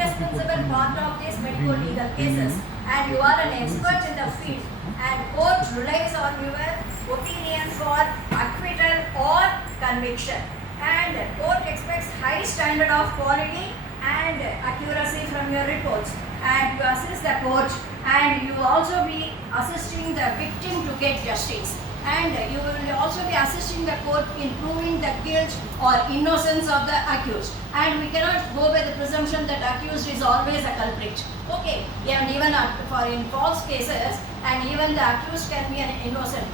indispensable part of these medical legal cases, and you are an expert in the field, and court relies on your opinion for acquittal or conviction, and court expects high standard of quality and accuracy from your reports, and you assist the court, and you will also be assisting the victim to get justice, and you will also be assisting the court in proving the guilt or innocence of the accused, and we cannot go by the presumption that accused is always a culprit. Okay, and even for in false cases, and even the accused can be an innocent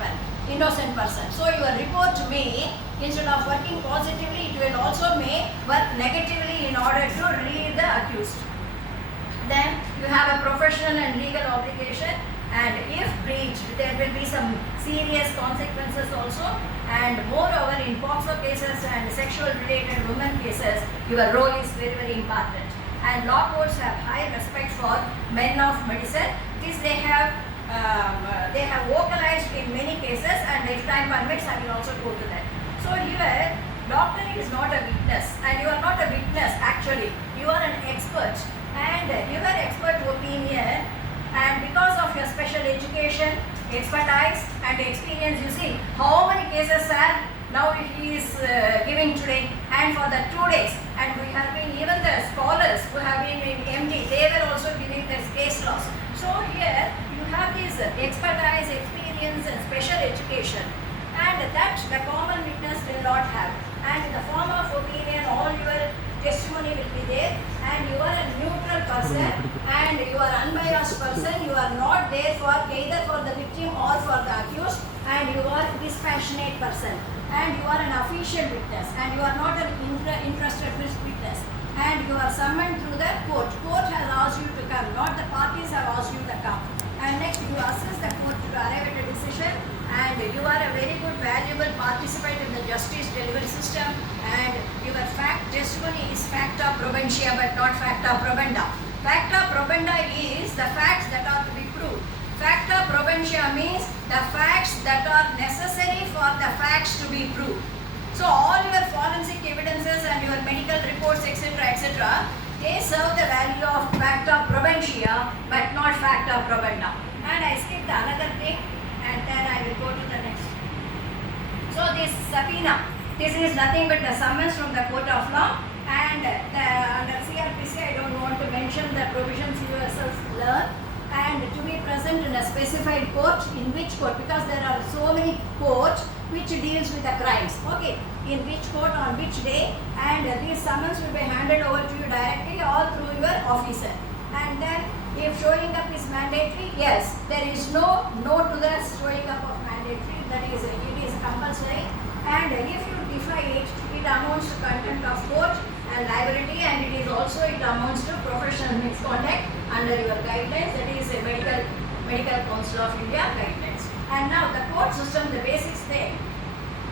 person. So your report may, instead of working positively, it will also may work negatively in order to relieve the accused. Then you have a professional and legal obligation, and if breached, there will be some serious consequences also, and moreover in POXO cases and sexual related women cases, your role is very, very important. And law courts have high respect for men of medicine. This they have vocalized in many cases, and if time permits, I will also go to that. So here, doctor is not a witness, and you are not a witness actually, you are an expert, and your expert opinion, and because of your special education, expertise and experience, you see how many cases are now he is giving today, and for the 2 days, and we have been, even the scholars who have been in MD, they were also giving this case laws. So here you have this expertise, experience and special education, and that the common witness will not have, and in the form of opinion all your testimony will be there, and you are a neutral person, and you are unbiased person, you are not there for either for the victim or for the accused, and you are a dispassionate person, and you are an official witness, and you are not an interested witness, and you are summoned through the court. Court has asked you to come, not the parties have asked you to come. And next you assist the court to arrive at a decision, and you are a very good valuable participant in the justice delivery system, and your testimony is facta probentia but not facta probenda. Facta probenda is the facts that are to be proved. Facta probentia means the facts that are necessary for the facts to be proved. So all your forensic evidences and your medical reports, etc., they serve the value of facta probentia but not facta probenda. And I skipped another thing, and then I will go to the next. So this subpoena, this is nothing but the summons from the court of law, and under CRPC I don't want to mention the provisions you yourself learn, and to be present in a specified court. In which court? Because there are so many courts which deals with the crimes. Okay, in which court on which day, and these summons will be handed over to you directly or through your officer. And then if showing up is mandatory, yes, there is no to the showing up of mandatory, that is it is compulsory, and if you defy it, it amounts to contempt of court and liability, and it amounts to professional misconduct under your guidelines, that is a medical council of India guidelines. And now the court system, the basics there.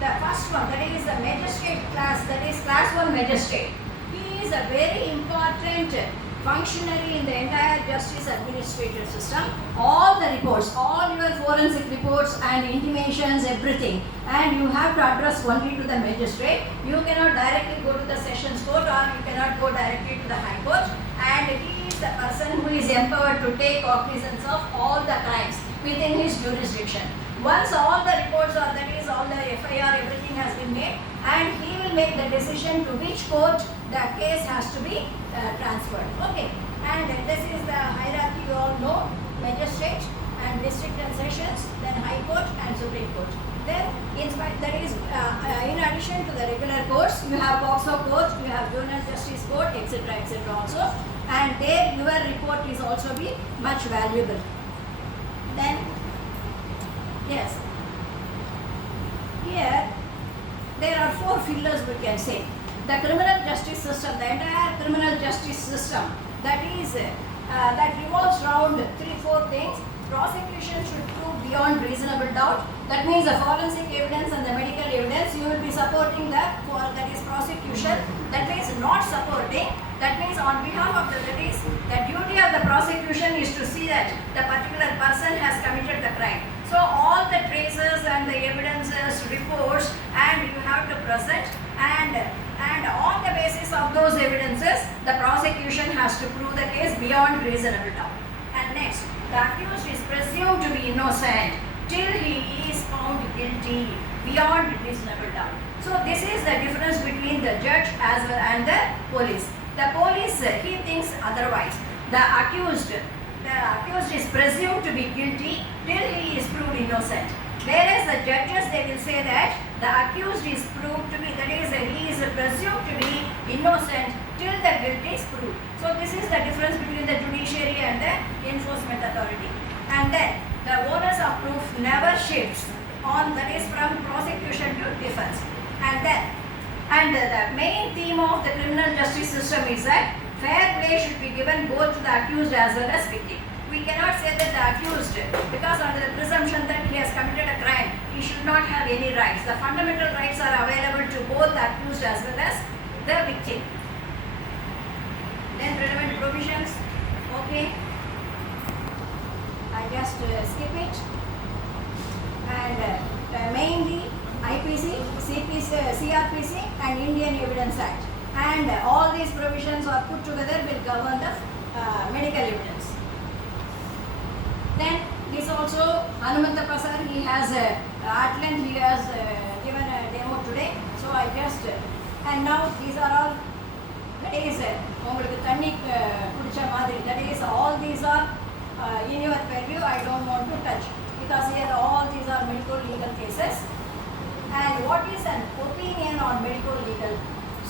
The first one, that is the magistrate class, that is class 1 magistrate. He is a very important functionary in the entire justice administrative system. All the reports, all your forensic reports and intimations, everything, and you have to address only to the magistrate. You cannot directly go to the sessions court, or you cannot go directly to the high court, and he is the person who is empowered to take cognizance of all the crimes within his jurisdiction. Once all the reports, or that is all the FIR, everything has been made, and he will make the decision to which court the case has to be transferred. Okay, and this is the hierarchy you all know: magistrate and district and sessions, then high court and supreme court. Then that is in addition to the regular courts, you have POXO court, you have juvenile justice court, etc. also, and there your report is also be much valuable. Then yes, here there are 4 pillars we can say. The criminal justice system, the entire criminal justice system, that revolves around 3-4 things. Prosecution should prove beyond reasonable doubt. That means the forensic evidence and the medical evidence, you will be supporting that is prosecution. That means not supporting. That means on behalf of the duty of the prosecution is to see that the particular person has committed the crime. So all the traces and the evidences, reports, and you have to present, and on the basis of those evidences, the prosecution has to prove the case beyond reasonable doubt. And next, the accused is presumed to be innocent till he is found guilty beyond reasonable doubt. So this is the difference between the judge as well and the police. The police, he thinks otherwise. The accused is presumed to be guilty till he is proved innocent. Whereas the judges, they will say that the accused is proved to be, that is, he is presumed to be innocent till the guilt is proved. So this is the difference between the judiciary and the enforcement authority. And then the onus of proof never shifts on, that is, from prosecution to defense. And the main theme of the criminal justice system is that fair play should be given both to the accused as well as victim. We cannot say that the accused, because under the presumption that he has committed a crime, he should not have any rights. The fundamental rights are available to both the accused as well as the victim. Then relevant provisions, okay, I just skip it. And mainly IPC, CRPC and Indian Evidence Act. And all these provisions are put together will govern the medical evidence. Then this also Hanumantappa sir, he has at length he has given a demo today. So I just and now these are all, that is உங்களுக்கு தண்ணி குடிச்ச மாதிரி, that is all these are in your purview. I don't want to touch because here all these are medical legal cases. And what is an opinion on medical legal?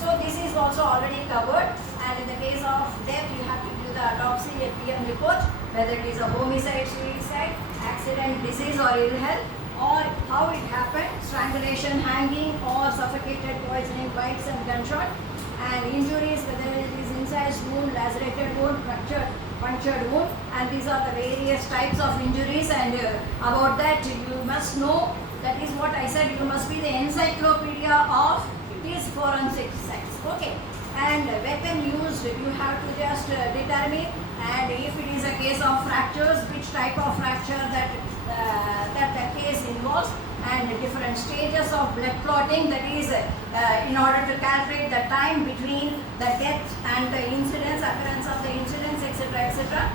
So this is also already covered, and in the case of death you have to do the autopsy, a PM report, whether it is a homicide, suicide, accident, disease or ill health, or how it happened, strangulation, hanging or suffocated, poisoning, bites and gunshot, and injuries, whether it is incised wound, lacerated wound, punctured wound, and these are the various types of injuries. And about that you must know, that is what I said, you must be the encyclopedia of this forensic science. Okay. And weapon used, you have to just determine, and if it is a case of fractures, which type of fracture that the case involves, and different stages of blood clotting, that is in order to calculate the time between the death and the incidence, occurrence of the incidents, etc., etc.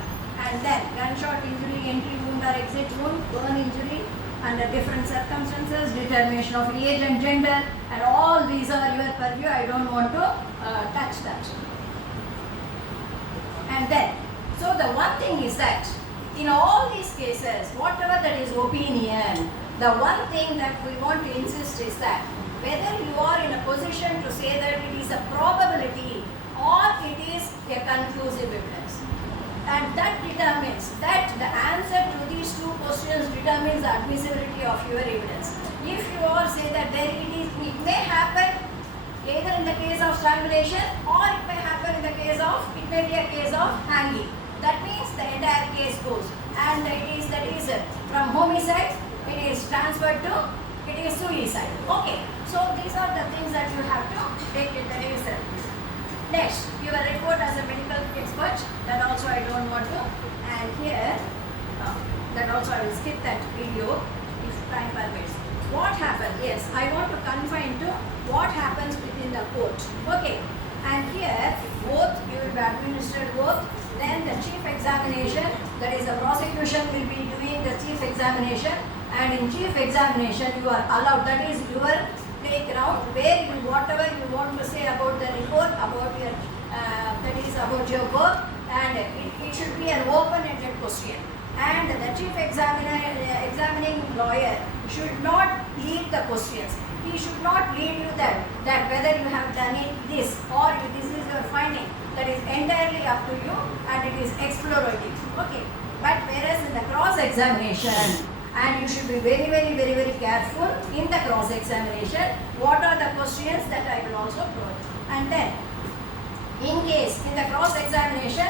And then gunshot injury, entry wound or exit wound, burn injury under different circumstances, determination of age and gender, and all these are your purview. I don't want to touch that. And then, so the one thing is that in all these cases, whatever that is opinion, the one thing that we want to insist is that whether you are in a position to say that it is a probability or it is a conclusive evidence. And that determines, that the answer to these two questions determines the admissibility of your evidence. If you all say that it may happen either in the case of strangulation or it may happen in the case of, it may be a case of hanging. That means the entire case goes. And it is, that is from homicide, it is transferred to, it is suicide. Okay. So these are the things that you have to take in the reason. Next, your report as a medical expert, that also I don't want to. And here, that also I will skip that video if time permits. What happens? Yes, I want to confine to what happens within the court. Okay. And here, both you will be administered both. Then the chief examination, that is the prosecution will be doing the chief examination. And in chief examination, you are allowed, that is your playground, where you, whatever you want to say about the report, about your, that is about your work, and it should be an open-ended question. And the chief examining lawyer should not lead the questions. He should not lead you that whether you have done it this or this is your finding. That is entirely up to you, and it is explorative. Okay. But whereas in the cross-examination, and you should be very careful in the cross-examination, what are the questions that I will also provide. And then, in case, in the cross-examination,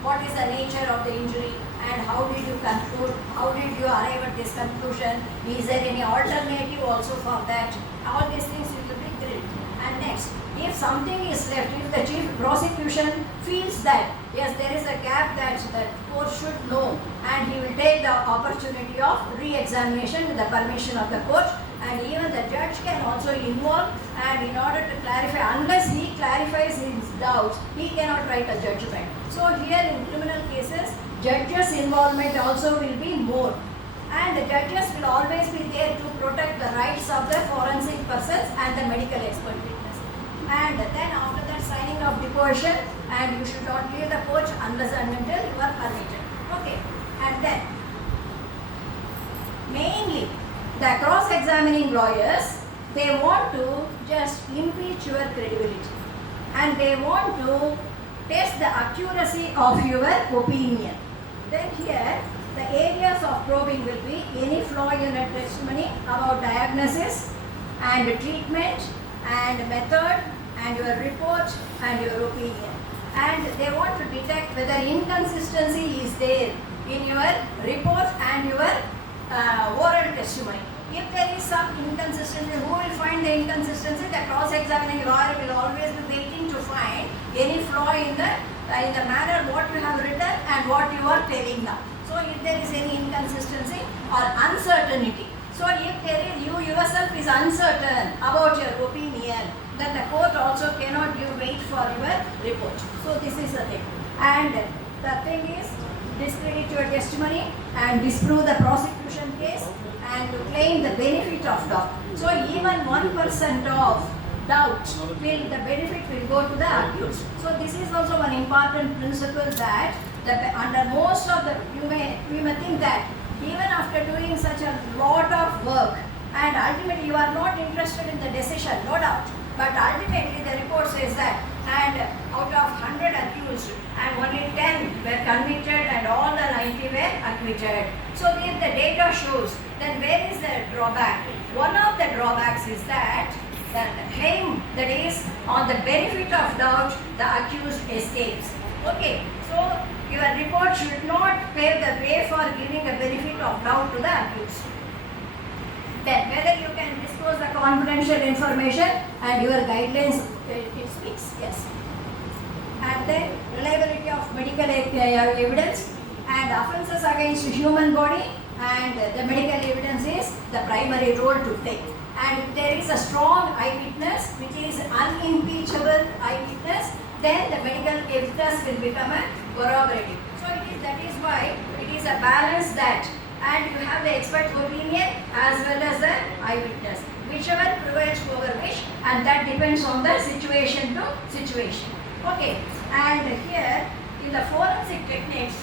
what is the nature of the injury and how did you conclude, how did you arrive at this conclusion, is there any alternative also for that, all these things you will be grilled. And next, if something is left, if the chief prosecution feels that yes, there is a gap that the court should know, and he will take the opportunity of re-examination with the permission of the court, and even the judge can also involve, and in order to clarify, unless he clarifies doubts, he cannot write a judgment. So here in criminal cases, judges' involvement also will be more. And the judges will always be there to protect the rights of the forensic persons and the medical expert witness. And then after that signing of deposition, and you should not leave the court unless and until you are permitted. Okay. And then mainly the cross-examining lawyers, they want to just impeach your credibility and they want to test the accuracy of your opinion. Then here the areas of probing will be any flaw in a testimony about diagnosis and treatment and method and your report and your opinion. And they want to detect whether inconsistency is there in your report and your oral testimony. If there is some inconsistency, who will find the inconsistency? The cross-examining lawyer will always be waiting to find any flaw in the manner what you have written and what you are telling now. So if there is any inconsistency or uncertainty, so if there is, you yourself is uncertain about your opinion, then the court also cannot give weight for your report. So this is the thing. And the thing is, discredit your testimony and disprove the prosecution case and to claim the benefit of doubt. So even 1% of doubt will the benefit will go to the accused. So this is also one important principle that under most of the you may think that even after doing such a lot of work and ultimately you are not interested in the decision, no doubt. But ultimately the report says that and out of 100 accused and only 10 were convicted and all the 90 were acquitted. So if the data shows, then where is the drawback? One of the drawbacks is that the claim that is on the benefit of doubt, the accused escapes. Okay, so your report should not pave the way for giving a benefit of doubt to the accused. Then whether you can disclose the confidential information and your guidelines, it speaks, yes. And then reliability of medical evidence and offences against human body and the medical evidence is the primary role to take. And if there is a strong eyewitness which is unimpeachable eyewitness, then the medical evidence will become a corroborative. So that is why it is a balance that and you have the expert opinion as well as the eyewitness. Whichever prevails over which, and that depends on the situation to situation. Okay, and here in the forensic techniques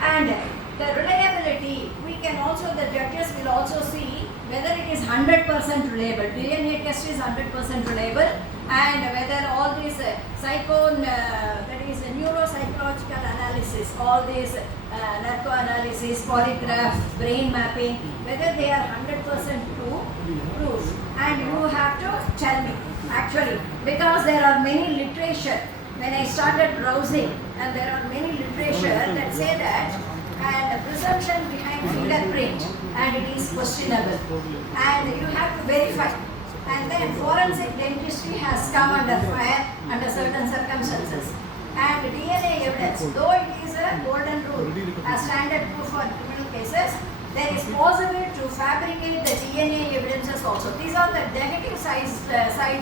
and the reliability, we can also, the judges will also see whether it is 100% reliable. DNA test is 100% reliable, and whether all these that is neuropsychological analysis, all these narco-analysis, polygraph, brain mapping, whether they are 100% proof. And you have to tell me, actually, because there are many literature, when I started browsing, and there are many literature that say that, and the presumption behind fingerprint, and it is questionable, and you have to verify. And then forensic dentistry has come under fire under certain circumstances. And DNA evidence, though it is a golden rule, a standard proof for criminal cases, there is possible to fabricate the DNA evidences also. These are the negative sides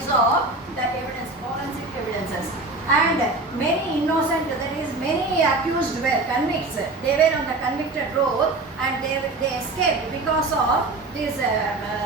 of the evidence, forensic evidences. And many innocent, that is many accused were convicted. They were on the convicted roll and they escaped because of this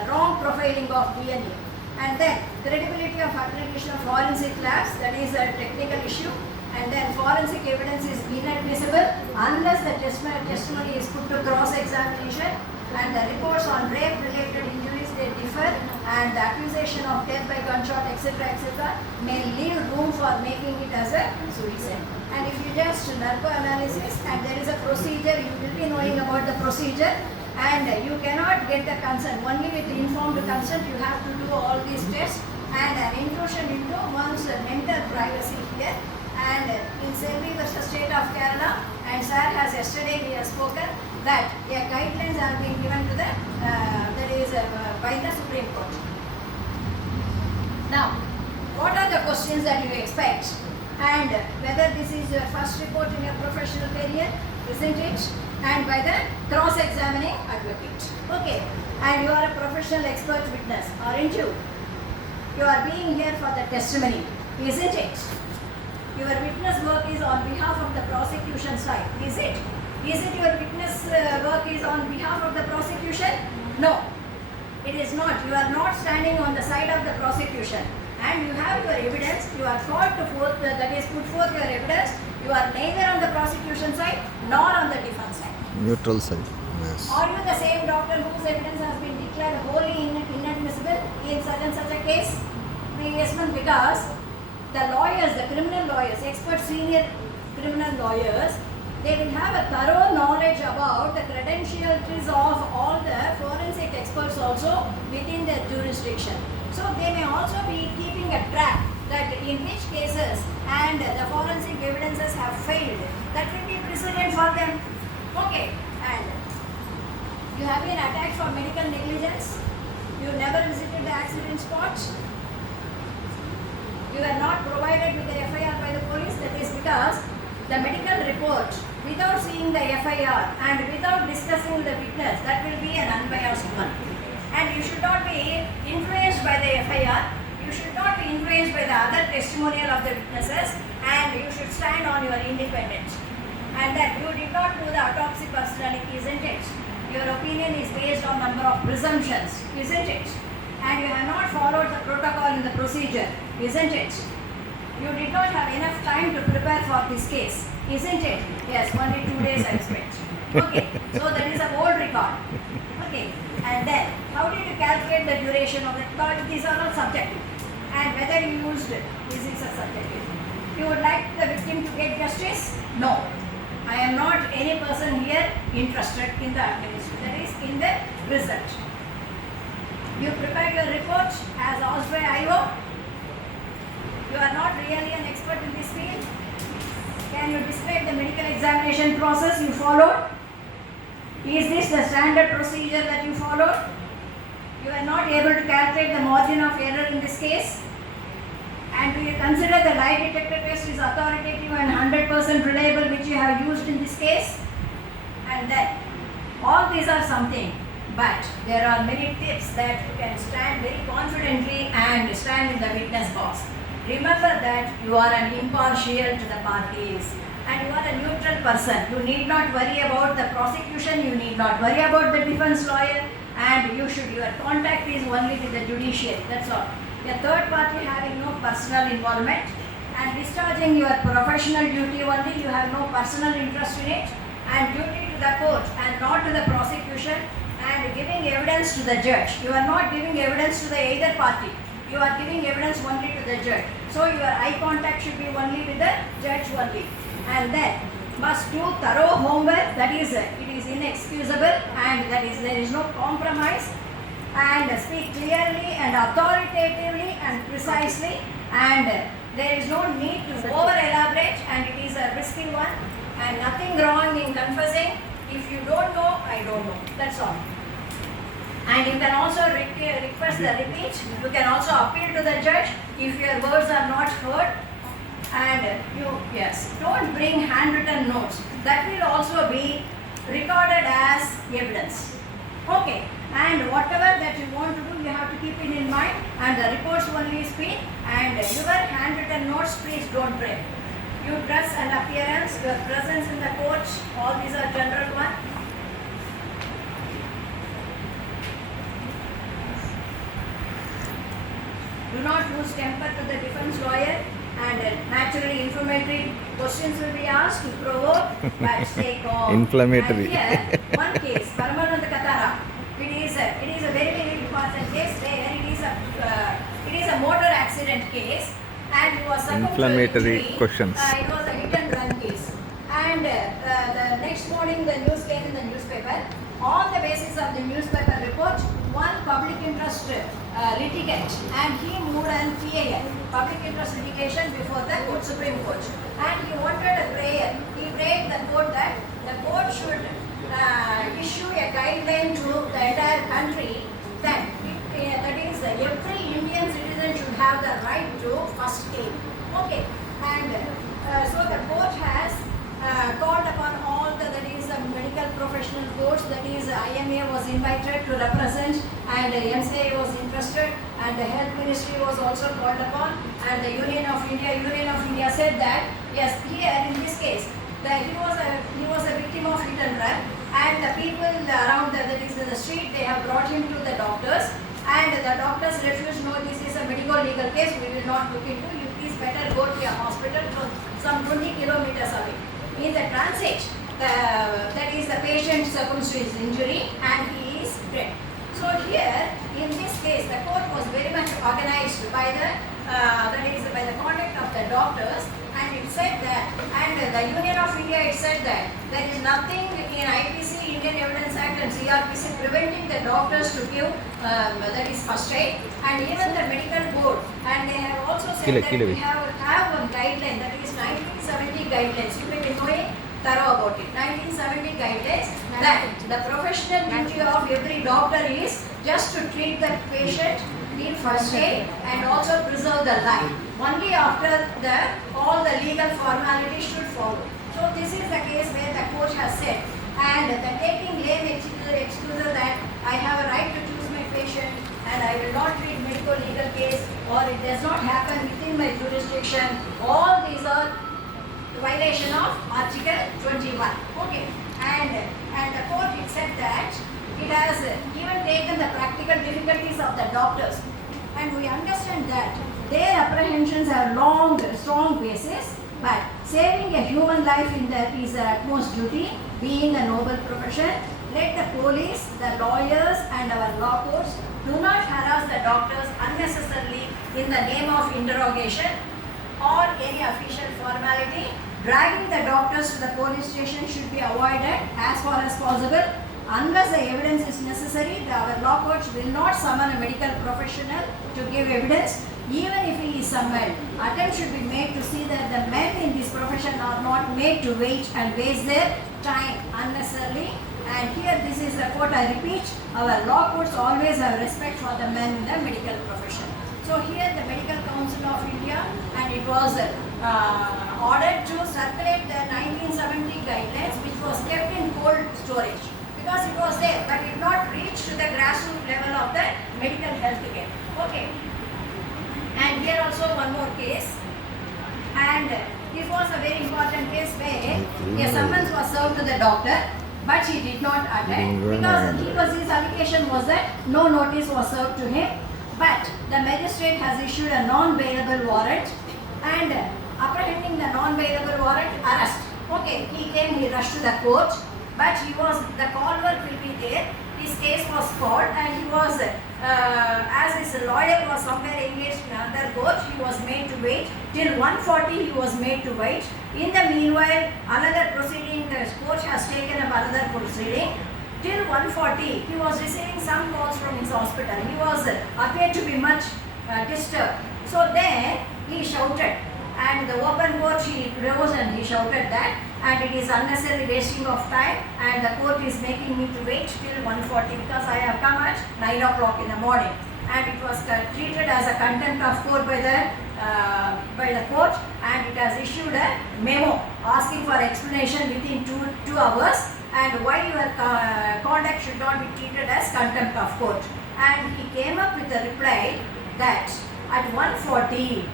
wrong profiling of DNA. And then credibility of accreditation of forensic labs, that is a technical issue. And then forensic evidence is inadmissible unless the testimony is put to cross-examination, and the reports on rape-related injuries, they differ, and the accusation of death by gunshot, etc., may leave room for making it as a suicide. And if you just narco-analysis and there is a procedure, you will be knowing about the procedure, and you cannot get the consent. Only with informed consent you have to do all these tests, and an intrusion into one's mental privacy here. And in Selvi versus State of Kerala, and sir has yesterday we have spoken that guidelines are being given to the by the Supreme Court. Now, what are the questions that you expect, and whether this is your first report in your professional career, isn't it? And by the cross-examining advocate. Okay, and you are a professional expert witness, aren't you? You are being here for the testimony. isn't it? Your witness work is on behalf of the prosecution side, is it? Is it your witness work is on behalf of the prosecution? No, it is not. You are not standing on the side of the prosecution, and you have your evidence. You are called to forth, that is, put forth your evidence. You are neither on the prosecution side nor on the defense side. Neutral side. Yes. Are you the same doctor whose evidence has been declared wholly inadmissible in such and such a case? Previous one, because the lawyers, the criminal lawyers, expert senior criminal lawyers, they will have a thorough knowledge about the credentials of all the forensic experts also within their jurisdiction. So they may also be keeping a track that in which cases and the forensic evidences have failed. That will be precedent for them. Okay, and you have been attacked for medical negligence. You never visited the accident spot. You were not provided with the FIR by the police. That is because the medical report, without seeing the FIR and without discussing the witness, that will be an unbiased one. And you should not be influenced by the FIR. You should not be influenced by the other testimonial of the witnesses, and you should stand on your independence. And that you did not do the autopsy personally, isn't it? Your opinion is based on number of presumptions, isn't it? And you have not followed the protocol in the procedure, isn't it? You did not have enough time to prepare for this case, isn't it? Yes, only 2 days I spent. Okay, so that is a old record. Okay, and then how did you calculate the duration of the thought? These are all subjective. And whether you used this is a subjective. You would like the victim to get justice? No. I am not any person here interested in the administration, that is in the result. You prepared your report as asked by IO. You are not really an expert in this field. Can you describe the medical examination process you followed? Is this the standard procedure that you followed? You are not able to calculate the margin of error in this case. And do you consider the lie detector test is authoritative and 100% reliable, which you have used in this case? And then, all these are something, but there are many tips that you can stand very confidently and stand in the witness box. Remember that you are an impartial to the parties and you are a neutral person. You need not worry about the prosecution, you need not worry about the defense lawyer, and your contact is only with the judiciary, that's all. A third party having no personal involvement and discharging your professional duty only, you have no personal interest in it, and duty to the court and not to the prosecution, and giving evidence to the judge. You are not giving evidence to the either party. You are giving evidence only to the judge. So your eye contact should be only with the judge only. And then must do thorough homework, that is it is inexcusable, and that is there is no compromise, and speak clearly and authoritatively and precisely, and there is no need to over elaborate, and it is a risky one, and nothing wrong in confessing. If you don't know, I don't know, that's all. And you can also request the repeat. You can also appeal to the judge if your words are not heard. And don't bring handwritten notes. That will also be recorded as evidence. Okay, and whatever that you want to do, you have to keep it in mind, and the reports only speak, and your handwritten notes, please don't bring. Your dress and appearance, your presence in the court, all these are general one. Do not lose temper to the defense lawyer, and naturally inflammatory questions will be asked to provoke, but stay calm. Inflammatory. And here, one case, Paramananda Katara. It is a very, very important case where it is a motor accident case, and it was inflammatory injury. questions. It was a hit and run case, and the next morning the news came in the newspaper. On the basis of the newspaper report, one public interest litigant, and he moved an PAL, public interest litigation, before the Supreme Court, and he wanted a prayer. He prayed the court that the court should issue a guideline to the entire country that every Indian citizen should have the right to first aid. Okay, and so the court has called upon all that is medical professional boards, that is IMA was invited to represent, and MCA was interested, and the health ministry was also called upon, and the Union of India said that yes, here in this case that he was a victim of hit and run, and the people around that is in the street, they have brought him to the doctors, and the doctors refused. No, this is a medical legal case, we will not look into. You please better go to a hospital from some 20 kilometers away. In the transit, that is the patient succumbs to his injury and he is dead. So here, in this case, the court was very much organized by by the conduct of the doctors, and it said that, and the Union of India, it said that there is nothing in IPC, Indian Evidence Act, and CRPC preventing the doctors to give that is first aid, and even the medical board, and they have also said that we have a guideline, that is 1970 guidelines. You may be knowing thorough about it. 1970 guidelines that the professional duty of every doctor is just to treat the patient, give first aid, and also preserve the life. Only after all the legal formalities should follow. So this is the case where the court has said, and the taking lame excuse that I have a right to choose my patient and I will not treat medical legal case, or it does not happen within my jurisdiction. All these are violation of Article 21. Okay, and the court it said that it has even taken the practical difficulties of the doctors, and we understand that their apprehensions have long, strong basis, but saving a human life is the utmost duty, being a noble profession. Let the police, the lawyers, and our law courts do not harass the doctors unnecessarily in the name of interrogation or any official formality. Dragging the doctors to the police station should be avoided as far as possible. Unless the evidence is necessary, our law courts will not summon a medical professional to give evidence. Even if he is summoned, attempt should be made to see that the men in this profession are not made to wait and waste their time unnecessarily. And here this is the quote, I repeat, our law courts always have respect for the men in the medical profession. So here the Medical Council of India, and it was ordered to circulate the 1970 guidelines, which was kept in cold storage because it was there, but it not reached to the grassroots level of the medical health care. Okay. And here also one more case, and this was a very important case where a summons was served to the doctor, but he did not attend because his allegation was that no notice was served to him, but the magistrate has issued a non-bailable warrant, and apprehending the non-bailable warrant, arrest. Okay, he came, he rushed to the court, but the call work will be there. His case was called, and he was, as his lawyer was somewhere engaged in another court, he was made to wait. Till 1:40 he was made to wait. In the meanwhile, another proceeding, the court has taken up another proceeding. Till 1:40 he was receiving some calls from his hospital. He was appeared to be much disturbed. So then he shouted, and the open court he rose and he shouted that, and it is unnecessary wasting of time, and the court is making me to wait till 1:40 because I have come at 9 o'clock in the morning, and it was treated as a contempt of court by the court, and it has issued a memo asking for explanation within two hours, and why your conduct should not be treated as contempt of court. And he came up with a reply that at 1:40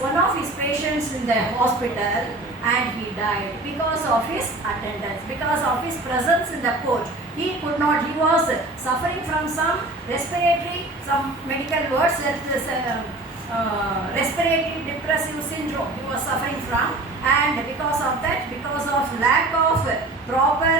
one of his patients in the hospital, and he died because of his attendance, because of his presence in the court. He could not, he was suffering from some medical words, respiratory depressive syndrome he was suffering from, and because of that, because of lack of proper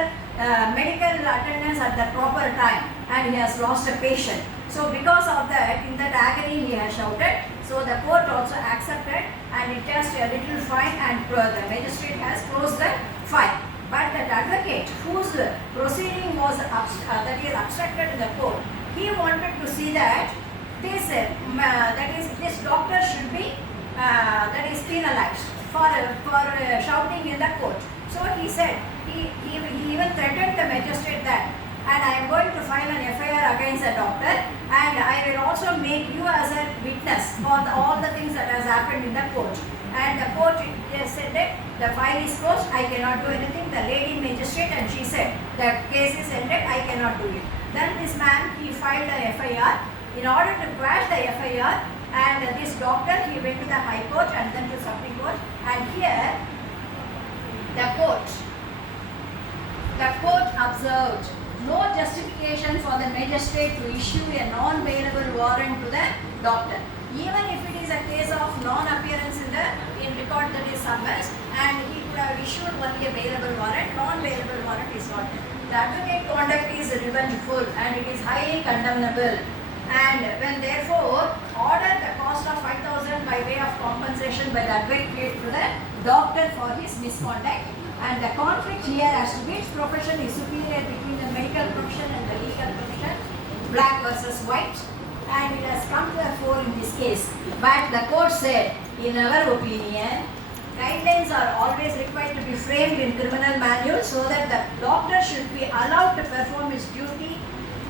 medical attendance at the proper time, and he has lost a patient. So because of that, in that agony he has shouted. So the court also accepted, and it just a little fine, and the magistrate has closed the file. But that advocate whose proceeding was obstructed in the court, he wanted to see that this doctor should be penalized for shouting in the court. So he said, he even threatened the magistrate that and I am going to file an FIR against the doctor, and I will also make you as a witness for all the things that has happened in the court. And the court said that the file is closed, I cannot do anything. The lady magistrate, and she said the case is ended, I cannot do it. Then this man, he filed a FIR. In order to quash the FIR, and this doctor, he went to the High Court and then to Supreme Court, and here the court observed no justification for the magistrate to issue a non-bailable warrant to the doctor. Even if it is a case of non-appearance in record, that is summons, and he could have issued only a bailable warrant, non-bailable warrant is not. The advocate conduct is revengeful and it is highly condemnable. And when therefore ordered the cost of 5,000 by way of compensation by the advocate to the doctor for his misconduct, and the conflict here as to which profession is superior between the medical profession and the legal profession, black versus white, and it has come to the fore in this case. But the court said, in our opinion, guidelines are always required to be framed in criminal manual so that the doctor should be allowed to perform his duty,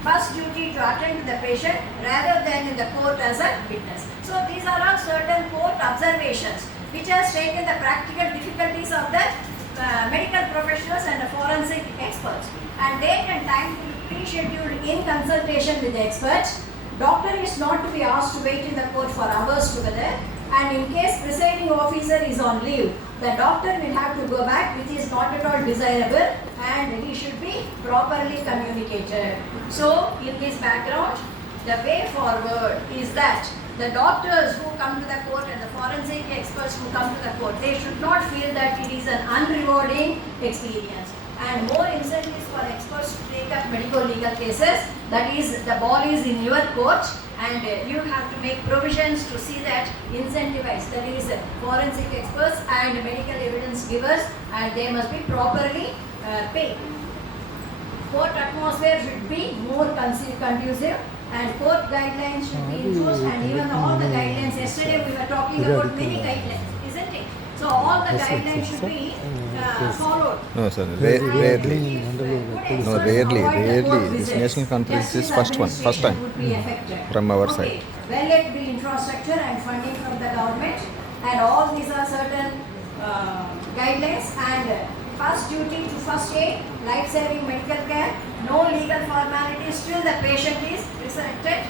first duty to attend to the patient rather than in the court as a witness. So these are all certain court observations which has taken the practical difficulties of the medical professionals and the forensic experts, and date and time will be pre-scheduled in consultation with the experts. Doctor is not to be asked to wait in the court for hours together, and in case presiding officer is on leave, the doctor will have to go back, which is not at all desirable, and he should be properly communicated. So in this background, the way forward is that the doctors who come to the court and the forensic experts who come to the court, they should not feel that it is an unrewarding experience. And more incentives for experts to take up medical legal cases, that is, the ball is in your court, and you have to make provisions to see that incentivized, that is, forensic experts and medical evidence givers, and they must be properly paid. Court atmosphere should be more conducive, and court guidelines should be enforced, and even all the guidelines. Yesterday we were talking about many guidelines, isn't it? So all the guidelines should be followed. No, sir. Rarely. No, rarely. This national conference is first time from our side. Well-let bill infrastructure and funding from the government, and all these are certain guidelines, and first duty to first aid, life-saving medical care, no legal formalities till the patient is presented,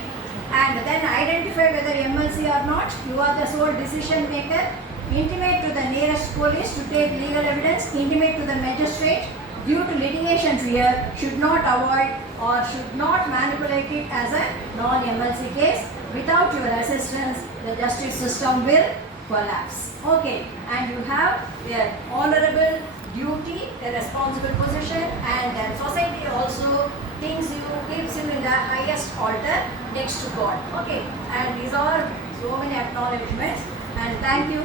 and then identify whether MLC or not. You are the sole decision maker. Intimate to the nearest police to take legal evidence. Intimate to the magistrate. Due to litigation fear, should not avoid or should not manipulate it as a non-MLC case. Without your assistance, the justice system will collapse. Okay, and you have the honorable duty, a responsible position, and the society also thinks you, keeps you in the highest altar next to God. Okay, and these are so many acknowledgements, and thank you.